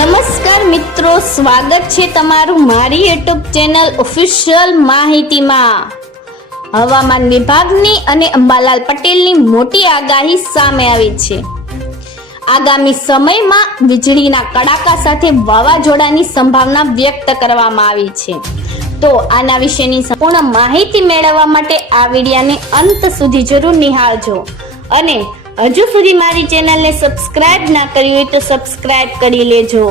નમસ્કાર મિત્રો, સ્વાગત છે તમારું મારી યુટ્યુબ ચેનલ ઓફિશિયલ માહિતીમાં। હવામાન વિભાગની અને અંબાલાલ પટેલની મોટી આગાહી સામે આવી છે। આગામી સમયમાં વીજળીના કડાકા સાથે વાવાઝોડાની સંભાવના વ્યક્ત કરવામાં આવી છે। તો આના વિશેની સંપૂર્ણ માહિતી મેળવવા માટે આ વિડિયોને અંત સુધી જરૂર નિહાળજો અને હજુ સુધી મારી ચેનલને સબસ્ક્રાઇબ ના કરી હોય તો સબસ્ક્રાઇબ કરી લેજો।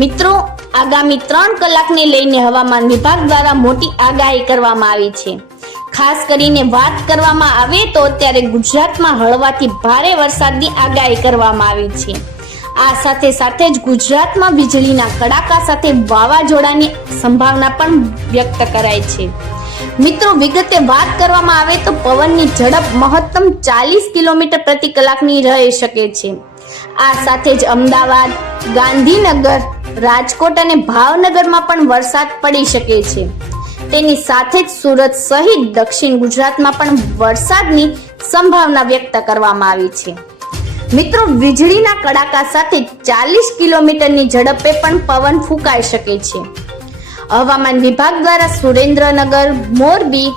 મિત્રો, આગામી 3 કલાકને લઈને હવામાન વિભાગ દ્વારા મોટી આગાહી કરવામાં આવી છે। ખાસ કરીને વાત કરવામાં આવે તો અત્યારે ગુજરાતમાં હળવાથી ભારે વરસાદની આગાહી કરવામાં આવી છે। આ સાથે સાથે જ ગુજરાતમાં વીજળીના કડાકા સાથે વાવાઝોડાની સંભાવના પણ વ્યક્ત કરાઈ છે। મિત્રો, વિગતે વાત કરવામાં આવે તો પવનની ઝડપ મહત્તમ 40 કિલોમીટર પ્રતિ કલાકની રહી શકે છે। આ સાથે જ અમદાવાદ, ગાંધીનગર, રાજકોટ અને ભાવનગરમાં પણ વરસાદ પડી શકે છે। તેની સાથે જ સુરત સહિત દક્ષિણ ગુજરાતમાં પણ વરસાદની સંભાવના વ્યક્ત કરવામાં આવી છે। મિત્રો, વીજળીના કડાકા સાથે 40 કિલોમીટરની ઝડપે પણ પવન ફૂંકાઈ શકે છે। હવામાન વિભાગ દ્વારા સુરેન્દ્રનગર, મોરબી,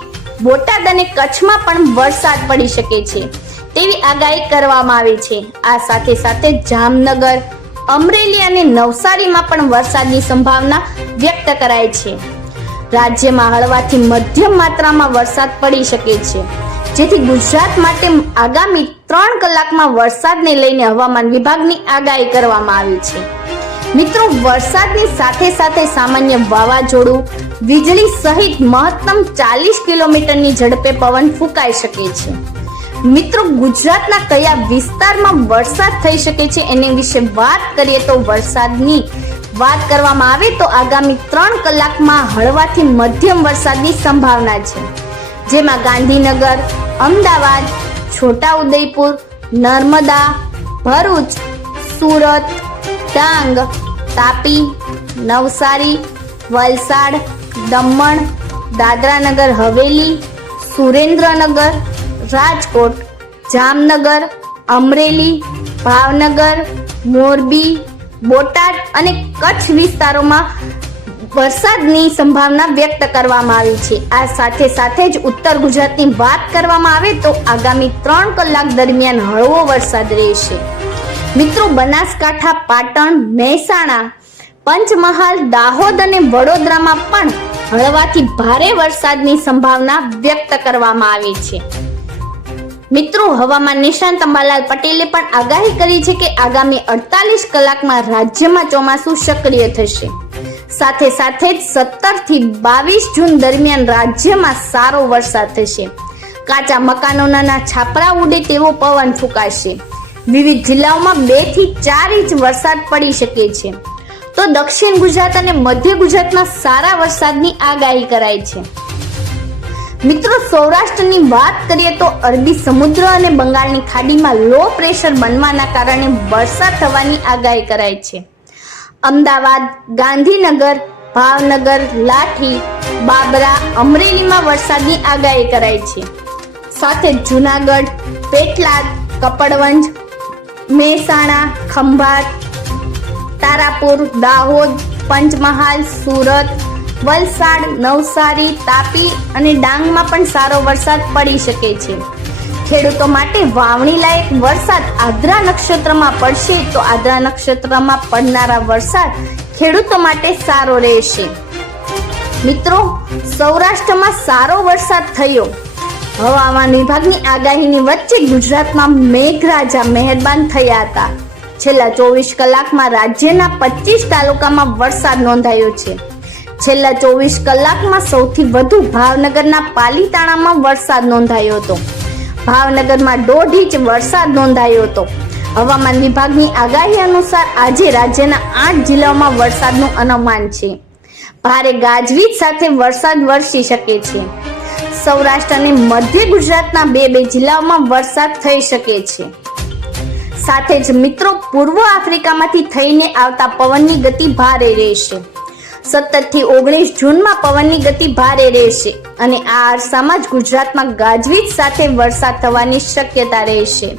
બોટાદ અને કચ્છમાં પણ વરસાદ પડી શકે છે તેવી આગાહી કરવામાં આવી છે। આ સાથે સાથે જામનગર, અમરેલી અને નવસારીમાં પણ વરસાદની સંભાવના વ્યક્ત કરાઈ છે। રાજ્યમાં હળવાથી મધ્યમ માત્રામાં વરસાદ પડી શકે છે, જેથી ગુજરાત માટે આગામી 3 કલાકમાં વરસાદને લઈને હવામાન વિભાગની આગાહી કરવામાં આવી છે। મિત્રો, વરસાદની સાથે સાથે સામાન્ય વાવાઝોડું, વીજળી સહિત મહત્તમ 40 કિલોમીટરની ઝડપે પવન ફૂંકાઈ શકે છે। મિત્રો, ગુજરાતના કયા વિસ્તારમાં વરસાદ થઈ શકે છે એની વિશે વાત કરીએ તો વરસાદની વાત કરવામાં આવે તો આગામી 3 કલાકમાં હળવાથી મધ્યમ વરસાદની સંભાવના છે, જેમાં ગાંધીનગર, અમદાવાદ, છોટાઉદેપુર, નર્મદા, ભરૂચ, સુરત, ડાંગ, તાપી, નવસારી, વલસાડ, દમણ, દાદરાનગર હવેલી, સુરેન્દ્રનગર, રાજકોટ, જામનગર, અમરેલી, ભાવનગર, મોરબી, બોટાદ અને કચ્છ વિસ્તારોમાં વરસાદની સંભાવના વ્યક્ત કરવામાં આવી છે। આ સાથે સાથે જ ઉત્તર ગુજરાતની વાત કરવામાં આવે તો આગામી 3 કલાક દરમિયાન હળવો વરસાદ રહેશે। મિત્રો, બનાસકાંઠા, પાટણ, મહેસાણા, પંચમહાલ, દાહોદ અને વડોદરામાં પણ હળવાથી ભારે વરસાદની સંભાવના વ્યક્ત કરવામાં આવી છે। મિત્રો, હવામાન નિષ્ણાત અંબાલાલ પટેલે પણ આગાહી કરી છે કે આગામી 48 કલાકમાં રાજ્યમાં ચોમાસું સક્રિય થશે। સાથે સાથે જ 17 થી 22 જૂન દરમિયાન રાજ્યમાં સારો વરસાદ થશે। કાચા મકાનોના છાપરા ઉડે તેવો પવન ફૂંકાશે। વિવિધ જિલ્લાઓમાં 2 થી 4 ઇંચ વરસાદ પડી શકે છે। તો દક્ષિણ ગુજરાત અને મધ્ય ગુજરાતમાં સારા વરસાદની આગાહી કરાઈ છે। મિત્રો, સૌરાષ્ટ્રની વાત કરીએ તો અરબી સમુદ્ર અને બંગાળની ખાડીમાં લો પ્રેશર બનવાના કારણે વરસાદ થવાની આગાહી કરાઈ છે। અમદાવાદ, ગાંધીનગર, ભાવનગર, લાઠી, બાબરા, અમરેલીમાં વરસાદની આગાહી કરાઈ છે। સાથે જૂનાગઢ, પેટલાદ, કપડવંજ, મહેસાણા, ખંભાત, તારાપુર, દાહોદ, પંચમહાલ, સુરત, વલસાડ, નવસારી, તાપી અને ડાંગમાં પણ સારો વરસાદ પડી શકે છે। ખેડૂતો માટે વાવણી લાયક વરસાદ આદ્રા નક્ષત્રમાં પડશે તો આદ્રા નક્ષત્રમાં પડનારા વરસાદ ખેડૂતો માટે સારો રહેશે। મિત્રો, સૌરાષ્ટ્રમાં સારો વરસાદ થયો। હવામાન વિભાગની આગાહીની વચ્ચે ગુજરાતમાં મેઘરાજા મહેરબાન થયા હતા। છેલ્લા 24 કલાકમાં રાજ્યના 25 તાલુકામાં વરસાદ નોંધાયો છે। છેલ્લા 24 કલાકમાં સૌથી વધુ ભાવનગરના પાલીતાણામાં વરસાદ નોંધાયો હતો। ભાવનગરમાં 1.5 ઇંચ વરસાદ નોંધાયો હતો। હવામાન વિભાગની આગાહી અનુસાર આજે રાજ્યના 8 જિલ્લાઓમાં વરસાદનું અનુમાન છે। ભારે ગાજવીજ સાથે વરસાદ વરસી શકે છે। સૌરાષ્ટ્ર અને મધ્ય ગુજરાતના 2 જિલ્લાઓમાં વરસાદ થઈ શકે છે। સાથે જ મિત્રો, પૂર્વ આફ્રિકામાંથી થઈને આવતા પવનની ગતિ ભારે રહેશે। 17 થી 19 જૂનમાં પવનની ગતિ ભારે રહેશે અને આ અરસામાં જ ગુજરાતમાં ગાજવીજ સાથે વરસાદ થવાની શક્યતા રહેશે।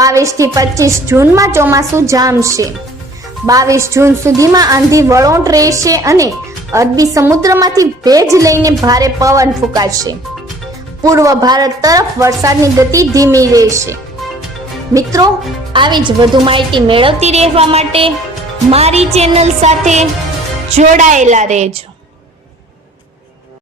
22 થી 25 જૂનમાં ચોમાસું જામશે। 22 જૂન સુધીમાં આંધી વળોંટ રહેશે અને અરબી સમુદ્રમાંથી ભેજ લઈને ભારે પવન ફૂંકાશે. પૂર્વ ભારત તરફ વરસાદની ગતિ ધીમી રહેશે. મિત્રો, આવી જ વધુ માહિતી મેળવતી રહેવા માટે મારી ચેનલ સાથે જોડાયેલા રહેજો.